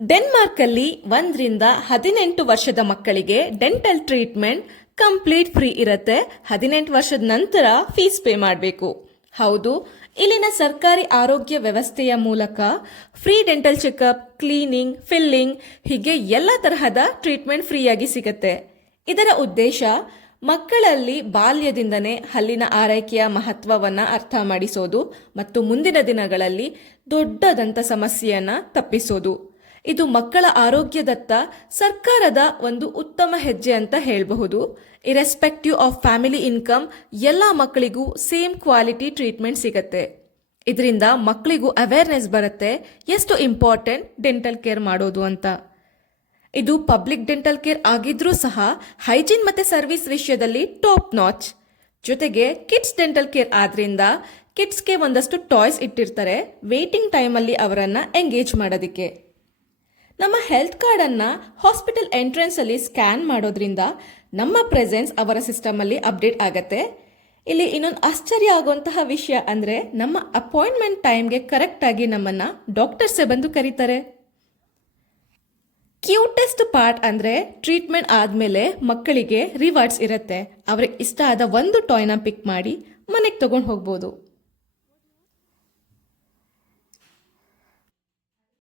ಡೆನ್ಮಾರ್ಕಲ್ಲಿ ಒಂದರಿಂದ ಹದಿನೆಂಟು ವರ್ಷದ ಮಕ್ಕಳಿಗೆ ಡೆಂಟಲ್ ಟ್ರೀಟ್ಮೆಂಟ್ ಕಂಪ್ಲೀಟ್ ಫ್ರೀ ಇರತ್ತೆ. ಹದಿನೆಂಟು ವರ್ಷದ ನಂತರ ಫೀಸ್ ಪೇ ಮಾಡಬೇಕು. ಹೌದು, ಇಲ್ಲಿನ ಸರ್ಕಾರಿ ಆರೋಗ್ಯ ವ್ಯವಸ್ಥೆಯ ಮೂಲಕ free dental checkup, cleaning, filling ಹೀಗೆ ಎಲ್ಲ ತರಹದ ಟ್ರೀಟ್ಮೆಂಟ್ ಫ್ರೀಯಾಗಿ ಸಿಗುತ್ತೆ. ಇದರ ಉದ್ದೇಶ ಮಕ್ಕಳಲ್ಲಿ ಬಾಲ್ಯದಿಂದನೇ ಹಲ್ಲಿನ ಆರೈಕೆಯ ಮಹತ್ವವನ್ನು ಅರ್ಥ ಮಾಡಿಸೋದು ಮತ್ತು ಮುಂದಿನ ದಿನಗಳಲ್ಲಿ ದೊಡ್ಡ ದಂತ ಸಮಸ್ಯೆಯನ್ನ ತಪ್ಪಿಸೋದು. ಇದು ಮಕ್ಕಳ ಆರೋಗ್ಯದತ್ತ ಸರ್ಕಾರದ ಒಂದು ಉತ್ತಮ ಹೆಜ್ಜೆ ಅಂತ ಹೇಳಬಹುದು. ಇರೆಸ್ಪೆಕ್ಟಿವ್ ಆಫ್ ಫ್ಯಾಮಿಲಿ ಇನ್ಕಮ್ ಎಲ್ಲ ಮಕ್ಕಳಿಗೂ ಸೇಮ್ ಕ್ವಾಲಿಟಿ ಟ್ರೀಟ್ಮೆಂಟ್ ಸಿಗತ್ತೆ. ಇದರಿಂದ ಮಕ್ಕಳಿಗೂ ಅವೇರ್ನೆಸ್ ಬರುತ್ತೆ, ಎಷ್ಟು ಇಂಪಾರ್ಟೆಂಟ್ ಡೆಂಟಲ್ ಕೇರ್ ಮಾಡೋದು ಅಂತ. ಇದು ಪಬ್ಲಿಕ್ ಡೆಂಟಲ್ ಕೇರ್ ಆಗಿದ್ರೂ ಸಹ ಹೈಜೀನ್ ಮತ್ತೆ ಸರ್ವಿಸ್ ವಿಷಯದಲ್ಲಿ ಟಾಪ್ ನಾಚ್ ಜೊತೆಗೆ ಕಿಡ್ಸ್ ಡೆಂಟಲ್ ಕೇರ್ ಆದ್ರಿಂದ ಕಿಡ್ಸ್ಗೆ ಒಂದಷ್ಟು ಟಾಯ್ಸ್ ಇಟ್ಟಿರ್ತಾರೆ ವೇಟಿಂಗ್ ಟೈಮಲ್ಲಿ ಅವರನ್ನು ಎಂಗೇಜ್ ಮಾಡೋದಕ್ಕೆ. ನಮ್ಮ ಹೆಲ್ತ್ ಕಾರ್ಡನ್ನು ಹಾಸ್ಪಿಟಲ್ ಎಂಟ್ರೆನ್ಸಲ್ಲಿ ಸ್ಕ್ಯಾನ್ ಮಾಡೋದ್ರಿಂದ ನಮ್ಮ ಪ್ರೆಸೆನ್ಸ್ ಅವರ ಸಿಸ್ಟಮಲ್ಲಿ ಅಪ್ಡೇಟ್ ಆಗತ್ತೆ. ಇಲ್ಲಿ ಇನ್ನೊಂದು ಆಶ್ಚರ್ಯ ಆಗುವಂತಹ ವಿಷಯ ಅಂದರೆ ನಮ್ಮ ಅಪಾಯಿಂಟ್ಮೆಂಟ್ ಟೈಮ್ಗೆ ಕರೆಕ್ಟಾಗಿ ನಮ್ಮನ್ನು ಡಾಕ್ಟರ್ಸೇ ಬಂದು ಕರೀತಾರೆ. ಕ್ಯೂಟೆಸ್ಟ್ ಪಾರ್ಟ್ ಅಂದರೆ ಟ್ರೀಟ್ಮೆಂಟ್ ಆದಮೇಲೆ ಮಕ್ಕಳಿಗೆ ರಿವಾರ್ಡ್ಸ್ ಇರುತ್ತೆ. ಅವ್ರಿಗೆ ಇಷ್ಟ ಆದ ಒಂದು ಟಾಯ್ನ ಪಿಕ್ ಮಾಡಿ ಮನೆಗೆ ತಗೊಂಡು ಹೋಗ್ಬೋದು.